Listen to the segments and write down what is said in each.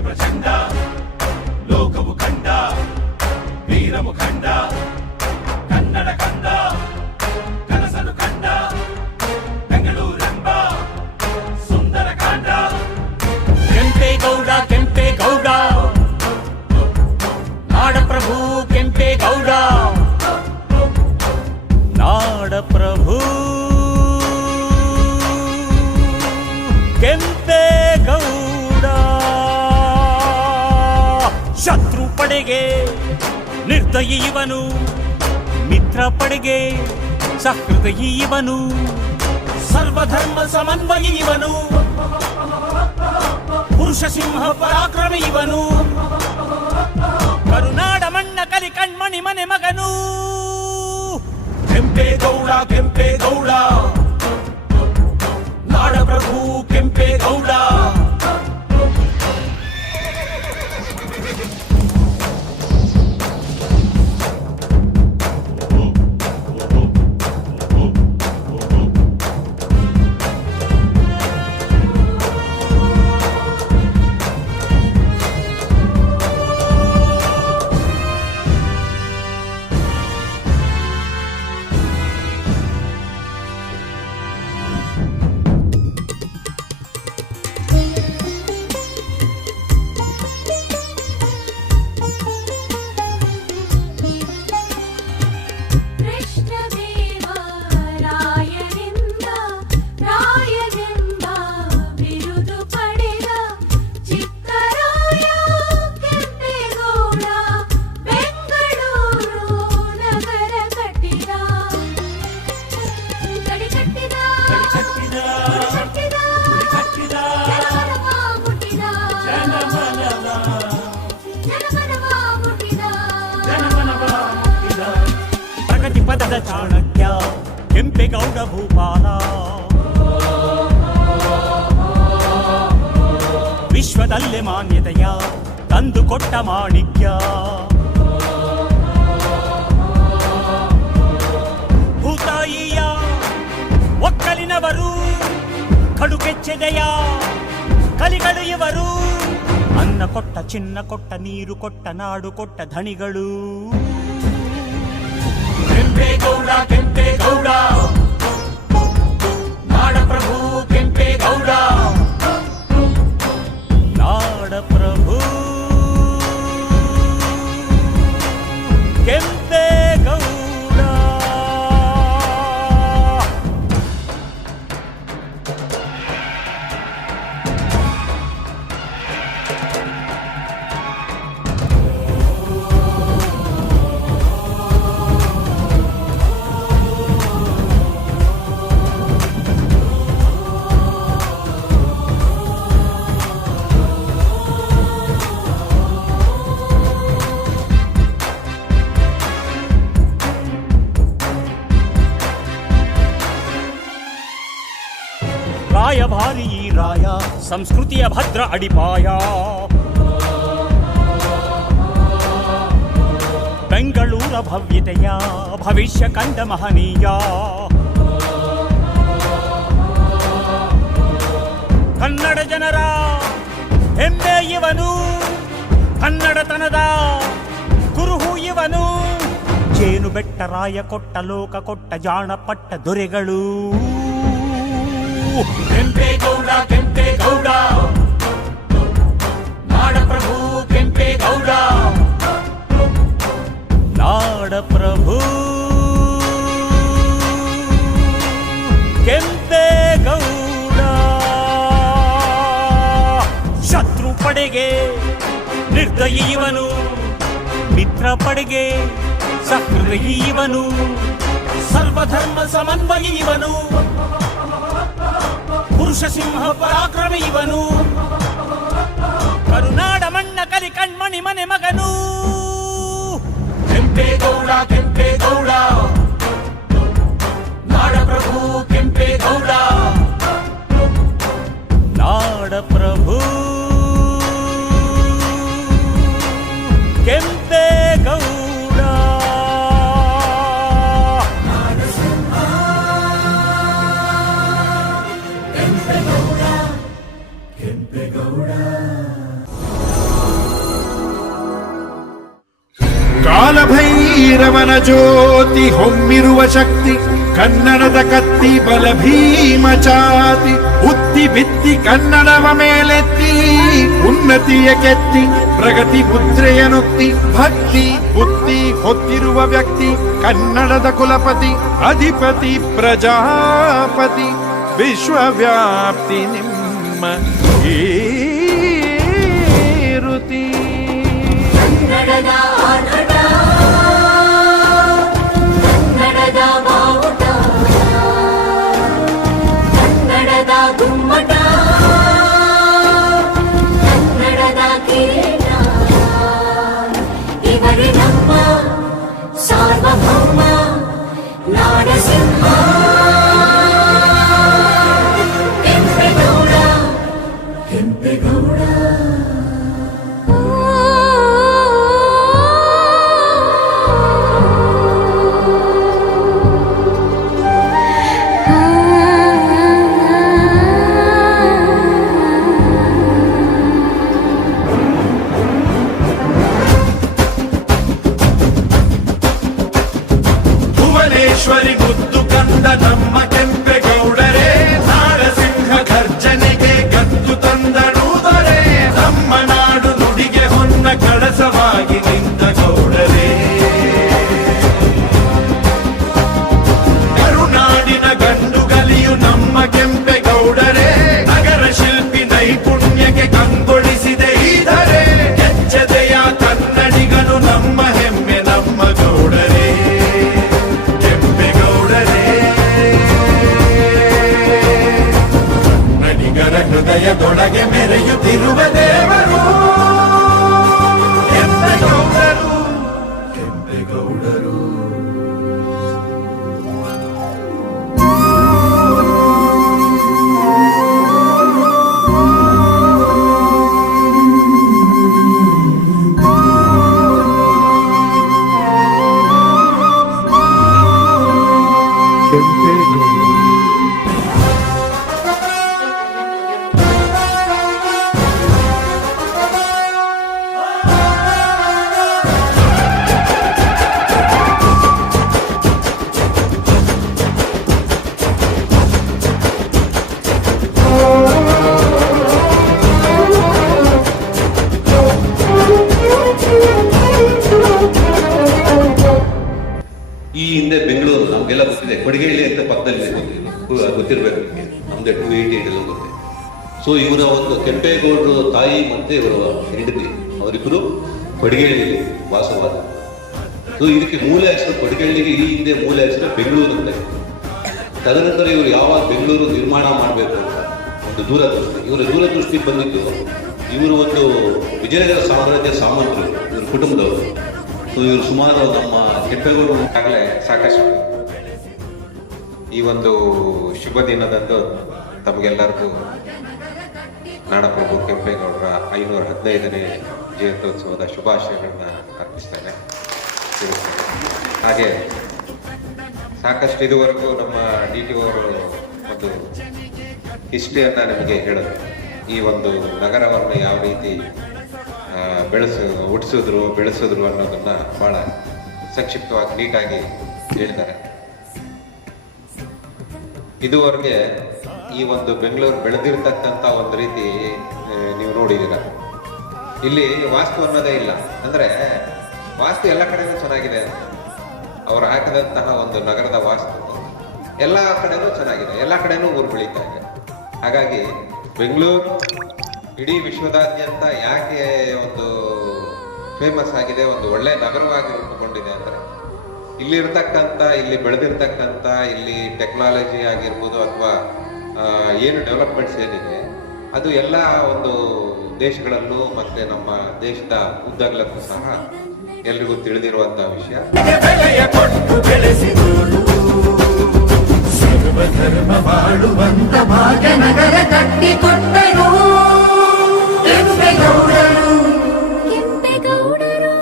ಪ್ರಚಂಡ ಲೋಕವು ಕಂಡ ವೀರಮು ಕಂಡ ಕನ್ನಡ ಕಂದ ಕನಸನು ಕಂಡ ಬೆಂಗಳೂರೆಂಬ ಸುಂದರ ಕಾಂಡ ಕೆಂಪೇಗೌಡ ಕೆಂಪೇಗೌಡ ನಾಡಪ್ರಭು ಕೆಂಪೇಗೌಡ ನಾಡಪ್ರಭು ಕೆಂಪೇಗೌಡ ಶತ್ರು ಪಡೆಗೆ ನಿರ್ದಯಿ ಇವನು ಮಿತ್ರ ಪಡೆಗೆ ಸಹೃದಯಿ ಇವನು ಸರ್ವಧರ್ಮ ಸಮನ್ವಯಿ ಇವನು ಪುರುಷ ಸಿಂಹ ಪರಾಕ್ರಮಿ ಇವನು ಕರುನಾಡ ಮಣ್ಣ ಕಲಿ ಕಣ್ಮಣಿ ಮನೆ ಮಗನು ಕೆಂಪೇಗೌಡ ಕೆಂಪೇಗೌಡ ನಾಡಪ್ರಭು ಕೆಂಪೇಗೌಡ ಪದದ ಚಾಣಕ್ಯ ಕೆಂಪೇಗೌಡ ಭೂಪಾಲ ವಿಶ್ವದಲ್ಲೇ ಮಾನ್ಯತೆಯ ತಂದುಕೊಟ್ಟ ಮಾಣಿಕ್ಯ ಭೂತಾಯಿಯ ಒಕ್ಕಲಿನವರು ಕಡುಕೆಚ್ಚೆದೆಯ ಕಲಿಗಳು ಇವರು ಅನ್ನ ಕೊಟ್ಟ ಚಿನ್ನ ಕೊಟ್ಟ ನೀರು ಕೊಟ್ಟ ನಾಡು ಕೊಟ್ಟ ಧಣಿಗಳು ಕೆಂಪೇಗೌಡ ಕೆಂಪೇಗೌಡ ನಾಡಪ್ರಭು ಕೆಂಪೇಗೌಡ ನಾಡಪ್ರಭು ಕೆಂಪೇಗೌಡ ರಾಯಭಾರಿ ಈ ರಾಯ ಸಂಸ್ಕೃತಿಯ ಭದ್ರ ಅಡಿಪಾಯ ಬೆಂಗಳೂರ ಭವ್ಯತೆಯ ಭವಿಷ್ಯ ಕಂಡ ಮಹನೀಯ ಕನ್ನಡ ಜನರ ಹೆಮ್ಮೆ ಇವನು ಕನ್ನಡತನದ ಕುರುಹು ಇವನು ಜೇನು ಬೆಟ್ಟ ರಾಯ ಕೊಟ್ಟ ಲೋಕ ಕೊಟ್ಟ ಜಾಣಪಟ್ಟ ದೊರೆಗಳು ಕೆಂಪೇಗೌಡ ಕೆಂಪೇಗೌಡ ನಾಡಪ್ರಭು ಕೆಂಪೇಗೌಡ ನಾಡಪ್ರಭು ಕೆಂಪೇಗೌಡ ಶತ್ರು ಪಡೆಗೆ ನಿರ್ದಯಿ ಇವನು ಮಿತ್ರ ಪಡೆಗೆ ಸಹೃದಯಿ ಇವನು ಸರ್ವಧರ್ಮ ಸಮನ್ವಯಿ ಇವನು ಪುರುಷ ಸಿಂಹ ಪರಾಕ್ರಮಿ ಇವನು ಕರುನಾಡ ಮಣ್ಣ ಕಲಿ ಕಣ್ಮಣಿ ಮನೆ ಮಗನು ಕೆಂಪೇಗೌಡ ಕೆಂಪೇಗೌಡ ನಾಡಪ್ರಭು ಕೆಂಪೇಗೌಡ ನಾಡಪ್ರಭು ಕೆಂಪೇಗೌಡ ಕೆಂಪೇಗೌಡ ಭೈರವನ ಜ್ಯೋತಿ ಹೊಮ್ಮಿರುವ ಶಕ್ತಿ ಕನ್ನಡದ ಕತ್ತಿ ಬಲ ಭೀಮ ಚಾತಿ ಬುದ್ಧಿ ಬಿತ್ತಿ ಕನ್ನಡವ ಮೇಲೆತ್ತಿ ಉನ್ನತಿಯ ಕೆತ್ತಿ ಪ್ರಗತಿ ಮುದ್ರೆಯ ನುಕ್ತಿ ಭಕ್ತಿ ಬುದ್ಧಿ ಹೊತ್ತಿರುವ ವ್ಯಕ್ತಿ ಕನ್ನಡದ ಕುಲಪತಿ ಅಧಿಪತಿ ಪ್ರಜಾಪತಿ ವಿಶ್ವವ್ಯಾಪ್ತಿ ನಿಮ್ಮ ಕೀರುತಿ. ಕನ್ನಡದ ಆರ್ಭಟ, ಕನ್ನಡದ ಬಾವುಟ, ಕನ್ನಡದ ಗುಮ್ಮಟ, ಕನ್ನಡದ ಕಿರೀಟ, ಇವರೇ ನಮ್ಮ ಸಾರ್ವಭೌಮ ನಾಡಸಿಂಹ ಕೆಂಪೇಗೌಡ, ಕೆಂಪೇಗೌಡ. ಭುವನೇಶ್ವರಿ ಮುದ್ದು ಕಂದ ನಮ್ಮ ಕೆಂಪೇಗೌಡರೇ, ನಾಡಸಿಂಹ ಗರ್ಜನೆಗೆ ಗತ್ತು ತಂದನೂದರೆ, ನಮ್ಮ ನಾಡು ನುಡಿಗೆ ಹೊನ್ನ ಕಳಸವಾಗಿ ನಿಂತ ಗೌಡರೇ. ಕರುನಾಡಿನ ಗಂಡುಗಲಿಯು ನಮ್ಮ ಕೆಂಪೇಗೌಡರೇ, ನಗರ ಶಿಲ್ಪಿ ನೈಪುಣ್ಯಕ್ಕೆ ಕಂಗೊಳಿಸಿದೆ ಈಧರೆ, ಕೆಚ್ಚದೆಯ ಕನ್ನಡಿಗನು ನಮ್ಮ ಹೆಮ್ಮೆ ನಮ್ಮ ಗೌಡರೇ. ಕನ್ನಡಿಗರ ಹೃದಯದೊಳಗೆ ಮೆರೆಯುತ್ತಿರುವ ದೇವರು ಕೆಂಪೇಗೌಡರು, ಕೆಂಪೇಗೌಡರು. ಈ ಹಿಂದೆ ಬೆಂಗಳೂರು ನಮ್ಗೆಲ್ಲ ಗೊತ್ತಿದೆ, ಕೊಡಿಗೇಳಿ ಅಂತ ಪಕ್ಕದಲ್ಲಿ ಗೊತ್ತಿರಬೇಕು ನಿಮಗೆ, ನಮ್ದೆ 288 ಎಲ್ಲ ಗೊತ್ತಿದೆ. ಸೊ ಇವರ ಒಂದು ಕೆಂಪೇಗೌಡರು ತಾಯಿ ಮತ್ತೆ ಇವರ ಹೆಂಡತಿ ಅವರಿಬ್ಬರು ಕೊಡಿಗೇಳಿಯಲ್ಲಿ ವಾಸವಾದ. ಸೊ ಇದಕ್ಕೆ ಮೂಲ ಹೆಸರು ಕೊಡಿಗೇಳಿಗೆ ಈ ಹಿಂದೆ ಮೂಲ ಹೆಸರು ಬೆಂಗಳೂರು ಅಂತ. ತದನಂತರ ಇವರು ಯಾವಾಗ ಬೆಂಗಳೂರು ನಿರ್ಮಾಣ ಮಾಡಬೇಕು ಅಂತ ಒಂದು ದೂರದೃಷ್ಟಿ, ಇವರ ದೂರದೃಷ್ಟಿ ಬಂದಿದ್ದು ಇವರು ಒಂದು ವಿಜಯನಗರ ಸಾಮ್ರಾಜ್ಯ ಸಾಮಂತರು, ಇವ್ರ ಕುಟುಂಬದವರು. ಸೊ ಇವರು ಸುಮಾರು ನಮ್ಮ ಕೆಂಪೇಗೌಡರು ಆಗಲೇ ಸಾಕಷ್ಟು. ಈ ಒಂದು ಶುಭ ದಿನದಂದು ತಮಗೆಲ್ಲರಿಗೂ ನಾಡಪ್ರಭು ಕೆಂಪೇಗೌಡರ 515ನೇ ಜಯಂತ್ಯೋತ್ಸವದ ಶುಭಾಶಯಗಳನ್ನ ಅರ್ಪಿಸ್ತೇನೆ. ಹಾಗೆ ಸಾಕಷ್ಟು ಇದುವರೆಗೂ ನಮ್ಮ DTO ಅವರು ಒಂದು ಹಿಸ್ಟ್ರಿಯನ್ನು ನಿಮಗೆ ಹೇಳೋದು, ಈ ಒಂದು ನಗರವನ್ನು ಯಾವ ರೀತಿ ಬೆಳೆಸಿದ್ರು ಅನ್ನೋದನ್ನ ಬಹಳ ಸಂಕ್ಷಿಪ್ತವಾಗಿ ನೀಟಾಗಿ ಹೇಳಿದ್ದಾರೆ. ಇದುವರೆಗೆ ಈ ಒಂದು ಬೆಂಗಳೂರು ಬೆಳೆದಿರ್ತಕ್ಕಂಥ ಒಂದು ರೀತಿ ನೀವು ನೋಡಿದ್ದೀರ. ಇಲ್ಲಿ ವಾಸ್ತು ಅನ್ನೋದೇ ಇಲ್ಲ, ಅಂದ್ರೆ ವಾಸ್ತು ಎಲ್ಲ ಕಡೆನೂ ಚೆನ್ನಾಗಿದೆ. ಅವರು ಹಾಕಿದಂತಹ ಒಂದು ನಗರದ ವಾಸ್ತು ಎಲ್ಲ ಕಡೆನೂ ಚೆನ್ನಾಗಿದೆ, ಎಲ್ಲ ಕಡೆನೂ ಊರು ಬೆಳೀತಾ ಇದೆ. ಹಾಗಾಗಿ ಬೆಂಗಳೂರು ಇಡೀ ವಿಶ್ವದಾದ್ಯಂತ ಯಾಕೆ ಒಂದು ಫೇಮಸ್ ಆಗಿದೆ, ಒಂದು ಒಳ್ಳೆ ನಗರವಾಗಿ ರೂಪುಗೊಂಡಿದೆ ಅಂದರೆ ಇಲ್ಲಿ ಬೆಳೆದಿರ್ತಕ್ಕಂಥ ಇಲ್ಲಿ ಟೆಕ್ನಾಲಜಿ ಆಗಿರ್ಬೋದು ಅಥವಾ ಏನು ಡೆವಲಪ್ಮೆಂಟ್ಸ್ ಏನಿದೆ ಅದು ಎಲ್ಲ ಒಂದು ದೇಶಗಳಲ್ಲೂ ಮತ್ತೆ ನಮ್ಮ ದೇಶದ ಉದ್ದಗಲಕ್ಕೂ ಸಹ ಎಲ್ರಿಗೂ ತಿಳಿದಿರುವಂತಹ ವಿಷಯ. ಸರ್ವಧರ್ಮ ಬಾಳುವಂತ ಭಾಗ್ಯನಗರ ಕಟ್ಟಿಕೊಟ್ಟರು ಕೆಂಪೇಗೌಡರು, ಕೆಂಪೇಗೌಡರು.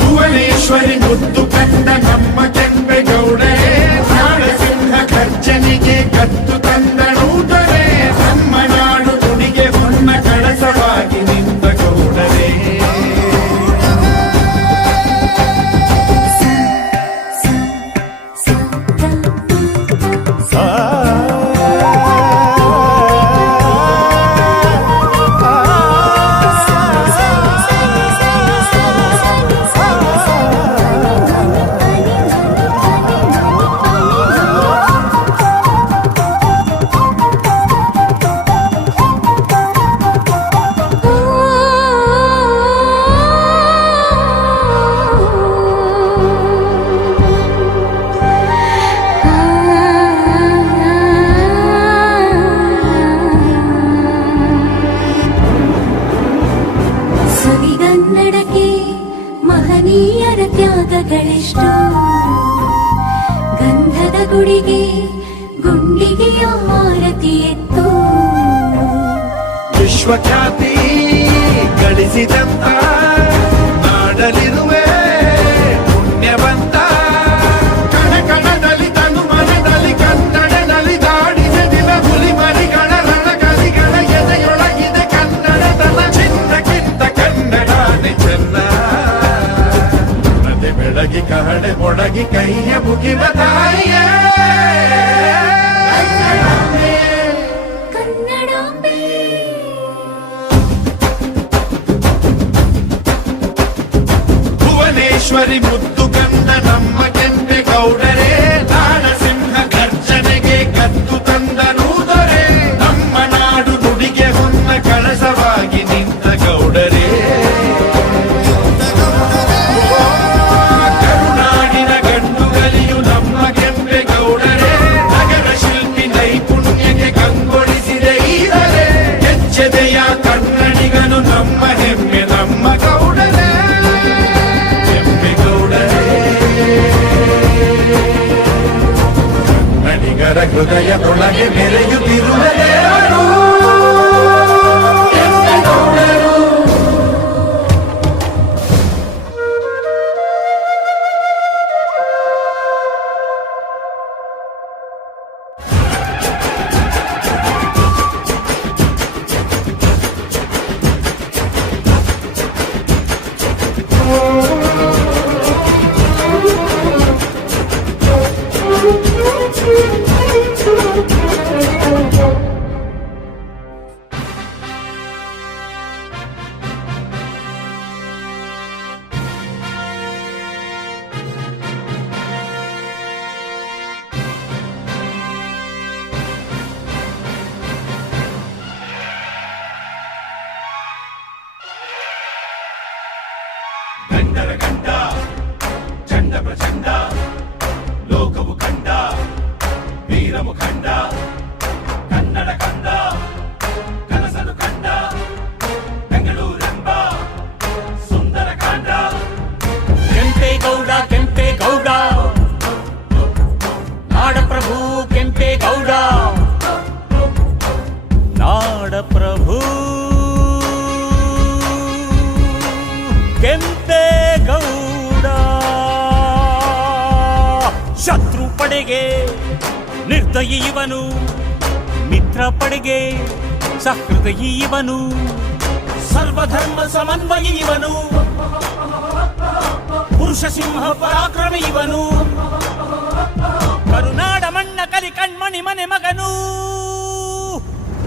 ಭುವನೇಶ್ವರಿ ಮುದ್ದು ಕಂದ ನಮ್ಮ ಕೆಂಪೇಗೌಡರೇ, ನಾಡಸಿಂಹ ಗರ್ಜನೆಗೆ ಗತ್ತು ತಂದನೂದರೆ, ನಮ್ಮ ನಾಡು ನುಡಿಗೆ ಹೊನ್ನ ಕಳಸವಾಗಿ ನಿಂತ ಗೌಡರೇ. ಕನ್ನಡಕ್ಕೆ ಮಹನೀಯರ ತ್ಯಾಗಗಳೆಷ್ಟು ಗಂಧದ ಗುಡಿಗೆ ಗುಂಡಿಗೆಯ ಆರತಿ ಎತ್ತು ವಿಶ್ವಖ್ಯಾತಿ ಗಳಿಸಿದಂತ ನಾಡಲಿರುವೆ ಪುಣ್ಯವಂತ ಕಣ ಕಣದಲ್ಲಿ ತನು ಮನದಲ್ಲಿ ಕನ್ನಡದಲ್ಲಿ ದಾಡಿದ ದಿನ ಹುಲಿ ಮರಿಗಳ ರಣಕಲಿಗಳ ಎದೆಯೊಳಗಿದೆ ಕನ್ನಡದಲ್ಲ ಚಿನ್ನಕ್ಕಿಂತ ಕನ್ನಡಾನೆ ಚೆನ್ನ ನದೆ ಬೆಳಗಿ ಕಹಳೆ ಮೊಡಗಿ ಕೈಯ ಮುಗಿವ ತಾಯಿಯೇ ಕನ್ನಡಾಂಬೆ ಭುವನೇಶ್ವರಿ ಮುದ್ದು ಕಂದ ನಮ್ಮ ಕೆಂಪೇಗೌಡರೇ ನಾಡಸಿಂಹ ಗರ್ಜನೆಗೆ ಕತ್ತು ತಂದ ನೂದರೆ ನಮ್ಮ ನಾಡು ನುಡಿಗೆ ಹೊನ್ನ ಕಳಸವಾಗಿ ನಿಂತ ಗೌಡರೇ ಕರುನಾಡಿನ ಗಂಡುಗಲಿಯು ನಮ್ಮ ಕೆಂಪೇಗೌಡರೇ ನಗರ ಶಿಲ್ಪಿ ನೈಪುಣ್ಯಕ್ಕೆ ಕಂಗೊಳಿಸಿದೆ ಈರಲೇ ಹೆಜ್ಜೆದೆಯ ಕನ್ನಡಿಗನು ನಮ್ಮ ಹೆಮ್ಮೆ ನಮ್ಮ ಗೌಡರೇ ಕನ್ನಡಿಗರ ಹೃದಯದೊಳಗೆ ಮೆರೆಯುತ್ತಿರುವವರು ಕೆಂಪೇಗೌಡರು. ಗಂಡರ ಗಂಡ ಚಂಡ ಪ್ರಚಂಡ ಲೋಕವು ಕಂಡ ವೀರ ಮುಖಂಡ ಕನ್ನಡ ಕಂದ ಕನಸನು ಕಂಡ ಬೆಂಗಳೂರೆಂಬ ಸುಂದರ ಕಾಂಡ ಕೆಂಪೇಗೌಡ ಕೆಂಪೇಗೌಡ ನಾಡಪ್ರಭು ಕೆಂಪೇಗೌಡ ನಾಡಪ್ರಭು ಕೆಂಪೇಗೌಡ ಶತ್ರು ಪಡೆಗೆ ನಿರ್ದಯಿ ಇವನು ಮಿತ್ರ ಪಡೆಗೆ ಸಹೃದಯಿ ಇವನು ಸರ್ವಧರ್ಮ ಸಮನ್ವಯಿ ಇವನು ಪುರುಷ ಸಿಂಹ ಪರಾಕ್ರಮಿ ಇವನು ಕರುನಾಡ ಮಣ್ಣ ಕಲಿ ಕಣ್ಮಣಿ ಮನೆ ಮಗನು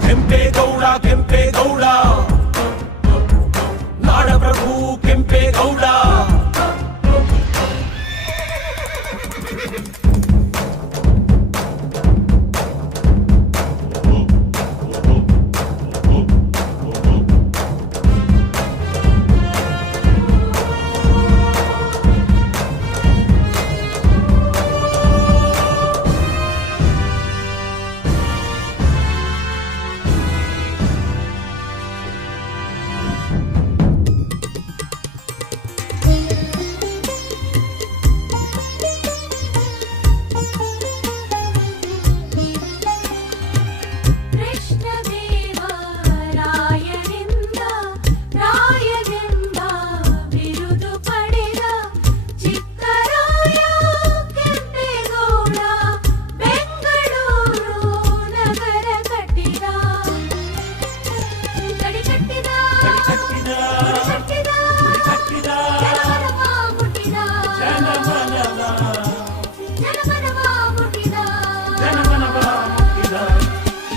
ಕೆಂಪೇಗೌಡ ಕೆಂಪೇಗೌಡ ನಾಡಪ್ರಭು ಕೆಂಪೇಗೌಡ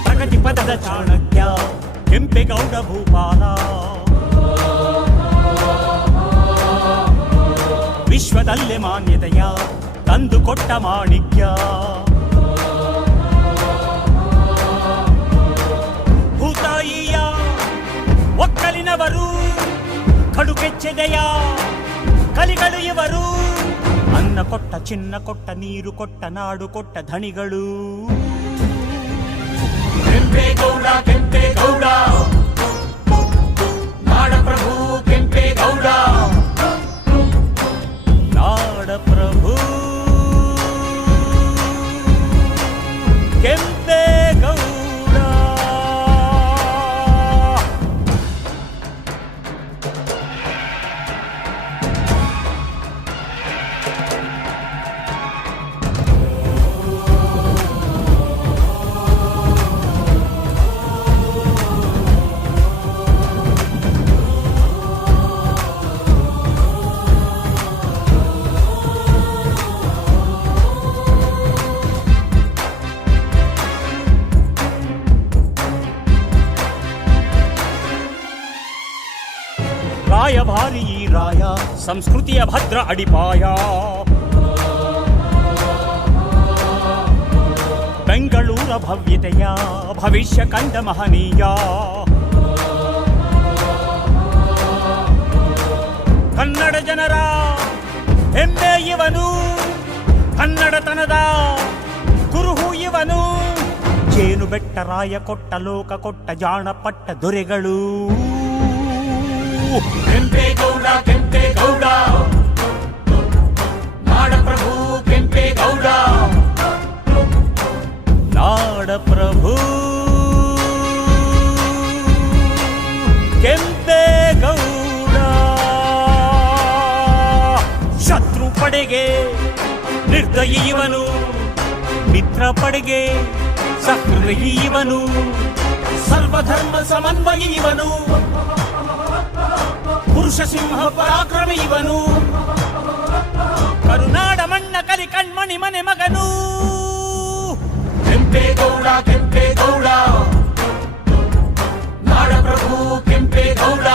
ಪ್ರಗತಿ ಪದದ ಚಾಣಕ್ಯ ಕೆಂಪೇಗೌಡ ಭೂಪಾಲ ವಿಶ್ವದಲ್ಲೇ ಮಾನ್ಯತೆಯ ತಂದುಕೊಟ್ಟ ಮಾಣಿಕ್ಯ ಭೂತಾಯಿಯ ಒಕ್ಕಲಿನವರು ಕಡುಗೆಚ್ಚೆದೆಯ ಕಲಿಗಳು ಇವರು ಅನ್ನ ಕೊಟ್ಟ ಚಿನ್ನ ಕೊಟ್ಟ ನೀರು ಕೊಟ್ಟ ನಾಡು ಕೊಟ್ಟ ಧಣಿಗಳು ಕೆಂಪೇಗೌಡ ಕೆಂಪೇಗೌಡ ನಾಡಪ್ರಭು ಕೆಂಪೇಗೌಡ ರಾಯಭಾರಿ ಈ ರಾಯ ಸಂಸ್ಕೃತಿಯ ಭದ್ರ ಅಡಿಪಾಯ. ಬೆಂಗಳೂರ ಭವ್ಯತೆಯ ಭವಿಷ್ಯ ಕಂಡ ಮಹನೀಯ. ಕನ್ನಡ ಜನರ ಹೆಮ್ಮೆ ಇವನು, ಕನ್ನಡತನದ ಕುರುಹು ಇವನು. ಜೇನು ಬೆಟ್ಟ ರಾಯ ಕೊಟ್ಟ ಲೋಕ ಕೊಟ್ಟ ಜಾಣಪಟ್ಟ ದೊರೆಗಳು. ಕೆಂಪೇಗೌಡ ಕೆಂಪೇಗೌಡ ನಾಡಪ್ರಭು ಕೆಂಪೇಗೌಡ ನಾಡಪ್ರಭು ಕೆಂಪೇಗೌಡ. ಶತ್ರು ಪಡೆಗೆ ನಿರ್ದಯಿ ಇವನು, ಮಿತ್ರ ಪಡೆಗೆ ಸಹೃದಯಿ ಇವನು. ಸರ್ವಧರ್ಮ ಸಮನ್ವಯ ಇವನು, ಪುರುಷ ಸಿಂಹ ಪರಾಕ್ರಮಿ ಇವನು. ಕರುನಾಡ ಮಣ್ಣ ಕಲಿ ಕಣ್ಮಣಿ ಮನೆ ಮಗನು. ಕೆಂಪೇಗೌಡ ಕೆಂಪೇಗೌಡ ನಾಡಪ್ರಭು ಕೆಂಪೇಗೌಡ